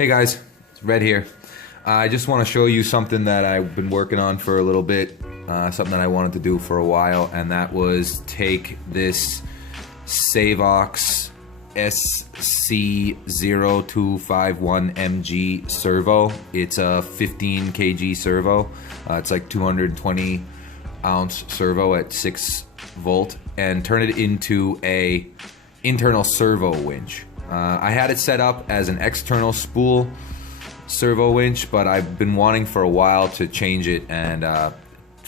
Hey guys, it's Red here. I just want to show you something that I've been working on for a little bit, something that I wanted to do for a while, and that was take this Savox SC0251MG servo. It's a 15 kg servo. It's like 220 ounce servo at 6 volt, and turn it into a internal servo winch. I had it set up as an external spool servo winch, but I've been wanting for a while to change it and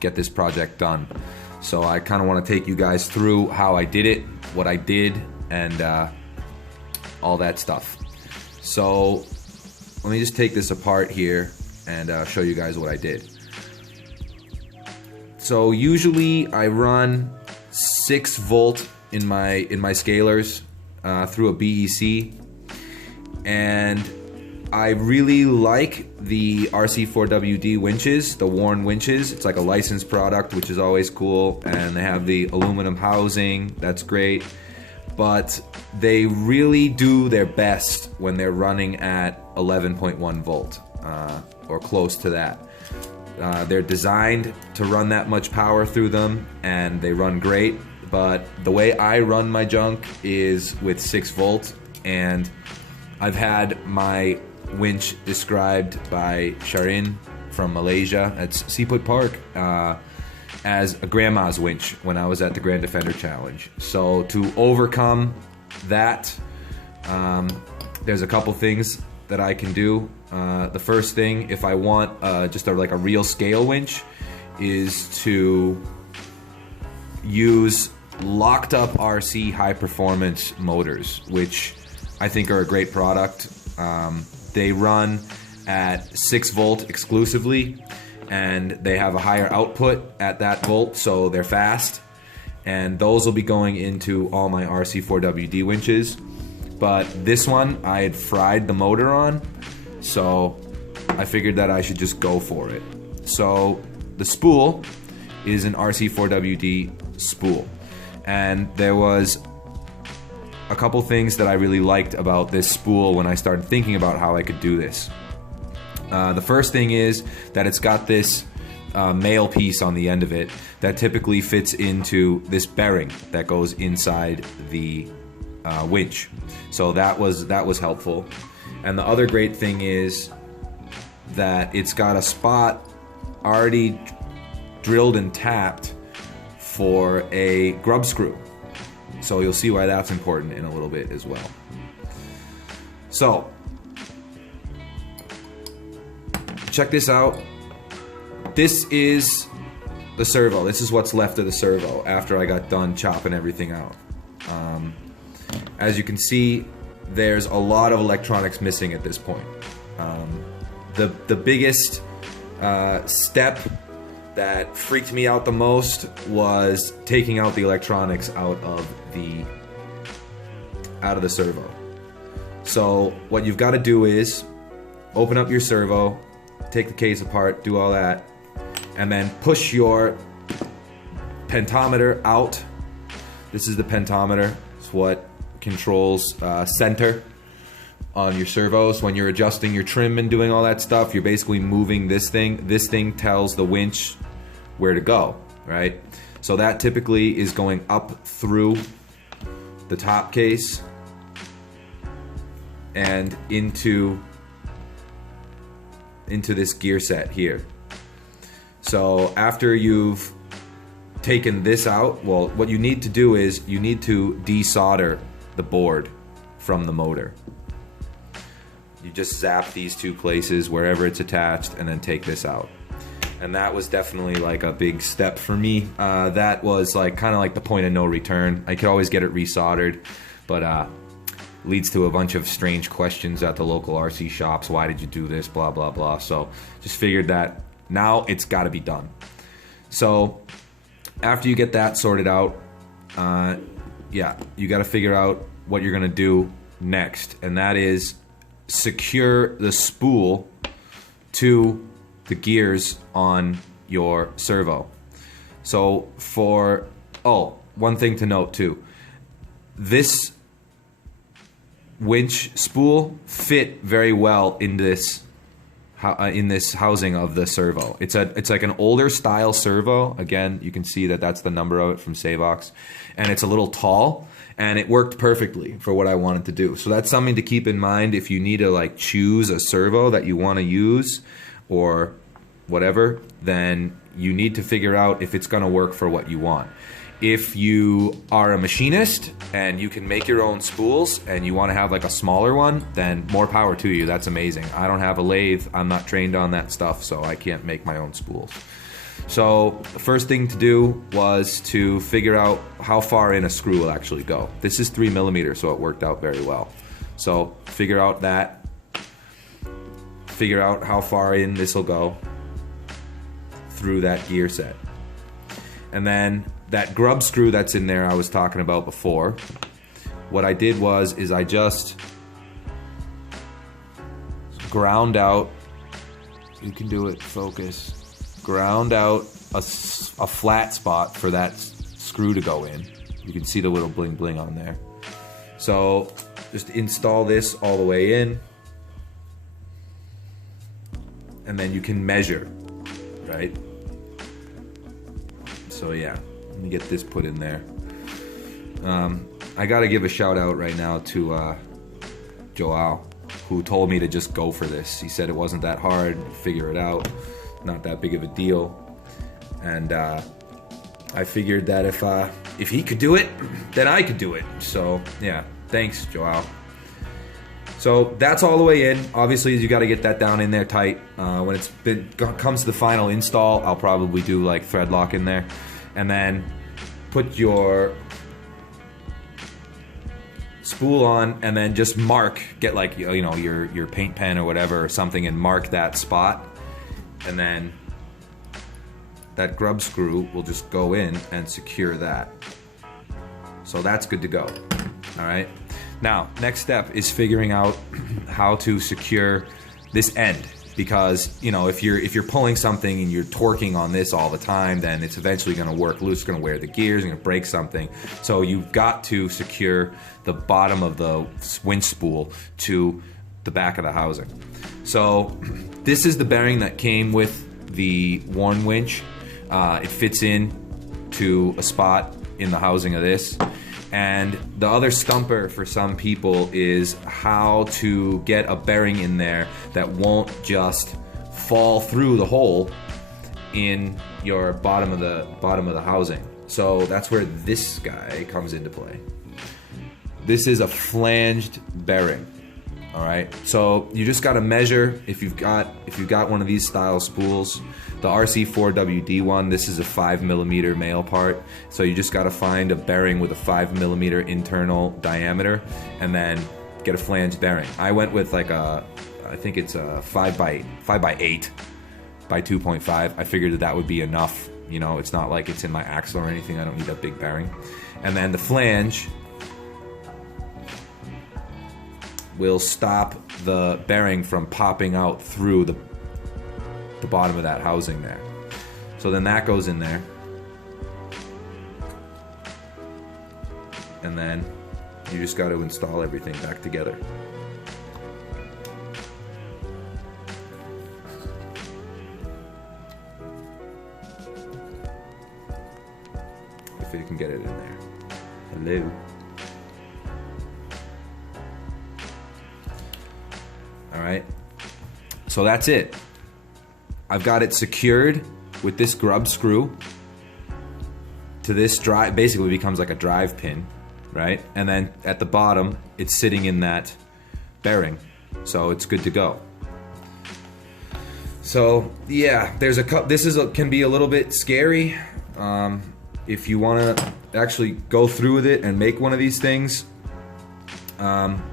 get this project done. So I kind of want to take you guys through how I did it, what I did, and all that stuff. So let me just take this apart here and show you guys what I did. So usually I run 6 volt in my scalers through a BEC, and I really like the RC4WD winches, the Warn winches. It's like a licensed product, which is always cool, and they have the aluminum housing. That's great, but they really do their best when they're running at 11.1 volt or close to that. They're designed to run that much power through them, and they run great. But the way I run my junk is with 6 volt, and I've had my winch described by Sharin from Malaysia at Seaput Park as a grandma's winch when I was at the Grand Defender Challenge. So to overcome that, there's a couple things that I can do. The first thing, if I want just like a real scale winch, is to use locked up RC high performance motors, which I think are a great product. They run at 6 volt exclusively, and they have a higher output at that volt, so they're fast, and those will be going into all my RC4WD winches. But this one I had fried the motor on, so I figured that I should just go for it. So the spool is an RC4WD spool, and there was a couple things that I really liked about this spool when I started thinking about how I could do this. The first thing is that it's got this male piece on the end of it that typically fits into this bearing that goes inside the winch. So that was helpful. And the other great thing is that it's got a spot already drilled and tapped for a grub screw. So you'll see why that's important in a little bit as well. So check this out. This is the servo. This is what's left of the servo after I got done chopping everything out. As you can see, there's a lot of electronics missing at this point. The biggest step that freaked me out the most was taking out the electronics out of the servo. So what you've got to do is open up your servo, take the case apart, do all that, and then push your pentometer out. This is the pentometer. It's what controls center on your servos. When you're adjusting your trim and doing all that stuff, you're basically moving this thing. This thing tells the winch where to go, right? So that typically is going up through the top case and into this gear set here. So after you've taken this out, well, what you need to do is you need to desolder the board from the motor. You just zap these two places wherever it's attached and then take this out. And that was definitely like a big step for me. That was like kind of like the point of no return. I could always get it resoldered, but leads to a bunch of strange questions at the local RC shops. Why did you do this? Blah, blah, blah. So just figured that now it's got to be done. So after you get that sorted out, yeah, you got to figure out what you're going to do next. And that is secure the spool to the gears on your servo. So one thing to note too, this winch spool fit very well in this housing of the servo. It's like an older style servo. Again, you can see that that's the number of it from Savox, and it's a little tall, and it worked perfectly for what I wanted to do. So that's something to keep in mind if you need to like choose a servo that you want to use or whatever, then you need to figure out if it's going to work for what you want. If you are a machinist and you can make your own spools and you want to have like a smaller one, then more power to you. That's amazing. I don't have a lathe. I'm not trained on that stuff, so I can't make my own spools. So the first thing to do was to figure out how far in a screw will actually go. This is 3mm, so it worked out very well. So figure out that. Figure out how far in this will go through that gear set. And then that grub screw that's in there I was talking about before, what I did is I just ground out, you can do it, focus, ground out a flat spot for that screw to go in. You can see the little bling bling on there. So just install this all the way in, and then you can measure, right? So yeah. Let me get this put in there. I gotta give a shout out right now to Joao, who told me to just go for this. He said it wasn't that hard, figure it out, not that big of a deal. And I figured that if he could do it, then I could do it. So yeah, thanks, Joao. So that's all the way in. Obviously, you got to get that down in there tight. When it's comes to the final install, I'll probably do like thread lock in there. And then put your spool on, and then just mark, get like, you know, your paint pen or whatever or something, and mark that spot, and then that grub screw will just go in and secure that. So that's good to go. All right. Now, next step is figuring out how to secure this end. Because, you know, if you're pulling something and you're torquing on this all the time, then it's eventually going to work loose, it's going to wear the gears, it's going to break something. So you've got to secure the bottom of the winch spool to the back of the housing. So this is the bearing that came with the Warn winch. It fits in to a spot in the housing of this. And the other stumper for some people is how to get a bearing in there that won't just fall through the hole in your bottom of the housing. So that's where this guy comes into play. This is a flanged bearing. All right. So you just got to measure if you've got one of these style spools. The RC4WD one, this is a 5mm male part, so you just got to find a bearing with a 5mm internal diameter, and then get a flanged bearing. I went with like I think it's a 5x8 by 2.5. I figured that would be enough. You know, it's not like it's in my axle or anything. I don't need a big bearing. And then the flange will stop the bearing from popping out through the bottom of that housing there. So then that goes in there, and then you just got to install everything back together. If you can get it in there. Hello. All right. So that's it. I've got it secured with this grub screw to this drive. Basically becomes like a drive pin, right? And then at the bottom, it's sitting in that bearing, so it's good to go. So yeah, there's can be a little bit scary if you want to actually go through with it and make one of these things.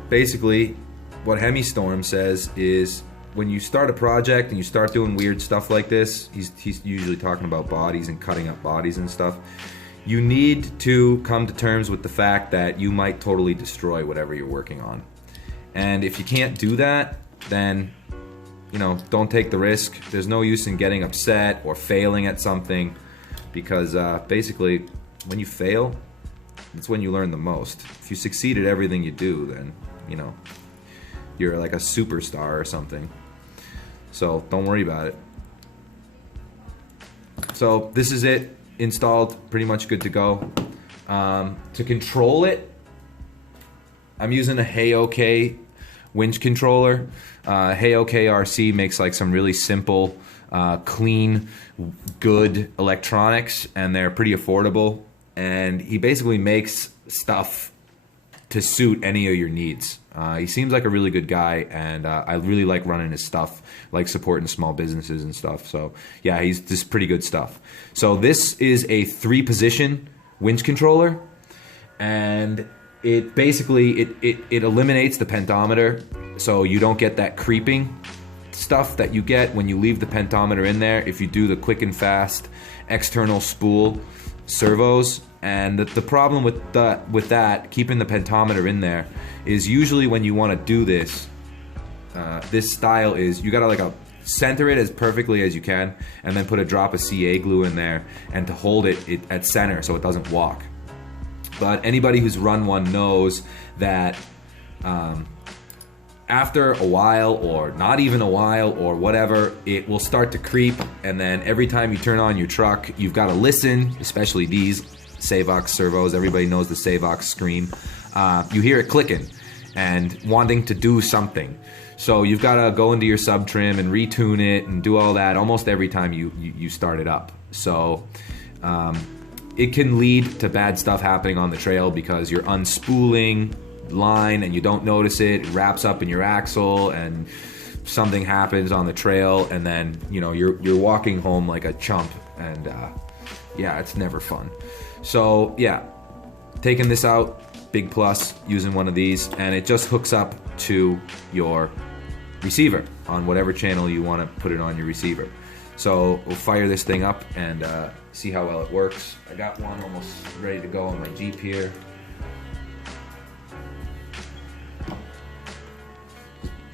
Basically, what Hemistorm says is, when you start a project and you start doing weird stuff like this, he's usually talking about bodies and cutting up bodies and stuff, you need to come to terms with the fact that you might totally destroy whatever you're working on. And if you can't do that, then, you know, don't take the risk. There's no use in getting upset or failing at something, because basically when you fail, that's when you learn the most. If you succeed at everything you do, then you know, you're like a superstar or something. So don't worry about it. So this is it, installed, pretty much good to go. To control it, I'm using a Hey winch controller. Hey RC makes like some really simple, clean, good electronics, and they're pretty affordable. And he basically makes stuff to suit any of your needs. He seems like a really good guy, and I really like running his stuff, like supporting small businesses and stuff. So yeah, he's just pretty good stuff. So this is a 3-position winch controller, and it basically it eliminates the pentometer, so you don't get that creeping stuff that you get when you leave the pentometer in there if you do the quick and fast external spool servos. And the problem with that, keeping the pentometer in there, is usually when you want to do this, this style is you gotta like center it as perfectly as you can, and then put a drop of CA glue in there, and to hold it at center so it doesn't walk. But anybody who's run one knows that after a while, or not even a while, or whatever, it will start to creep, and then every time you turn on your truck, you've got to listen, especially these Savox servos. Everybody knows the Savox scream. You hear it clicking and wanting to do something. So you've got to go into your sub trim and retune it and do all that almost every time you start it up. So it can lead to bad stuff happening on the trail because you're unspooling line and you don't notice it. It wraps up in your axle and something happens on the trail, and then you're walking home like a chump, and yeah, it's never fun. So yeah, taking this out, big plus using one of these, and it just hooks up to your receiver on whatever channel you want to put it on your receiver. So we'll fire this thing up and see how well it works. I got one almost ready to go on my Jeep here.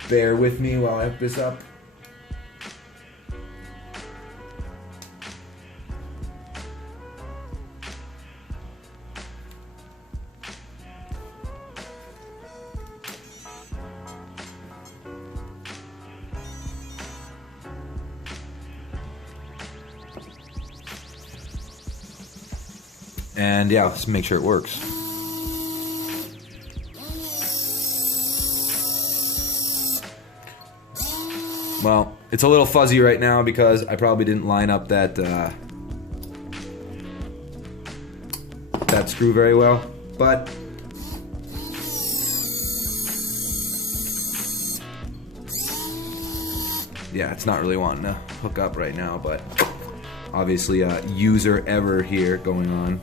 Bear with me while I hook this up. And yeah, let's make sure it works. Well, it's a little fuzzy right now because I probably didn't line up that screw very well, but yeah, it's not really wanting to hook up right now, but obviously a user error here going on.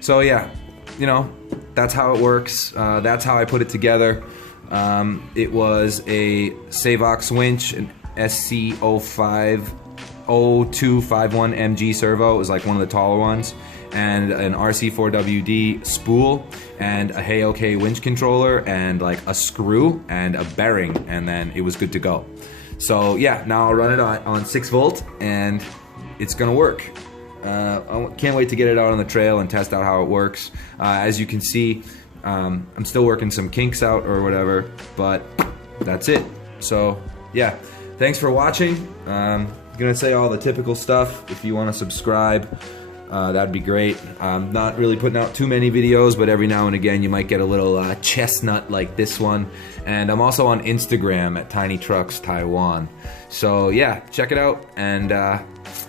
So yeah, that's how it works. That's how I put it together. It was a Savox winch, an SC0251MG servo. It was like one of the taller ones, and an RC4WD spool, and a Hey winch controller, and like a screw and a bearing, and then it was good to go. So yeah, now I'll run it on 6 volt, and it's gonna work. I can't wait to get it out on the trail and test out how it works. As you can see, I'm still working some kinks out or whatever, but that's it. So yeah, thanks for watching. I'm gonna say all the typical stuff. If you want to subscribe, that'd be great. I'm not really putting out too many videos, but every now and again you might get a little chestnut like this one. And I'm also on Instagram at Tiny Trucks Taiwan. So yeah, check it out. And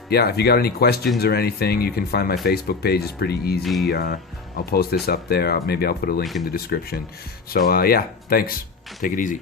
yeah, if you got any questions or anything, you can find my Facebook page. It's pretty easy. I'll post this up there. Maybe I'll put a link in the description. So yeah, thanks. Take it easy.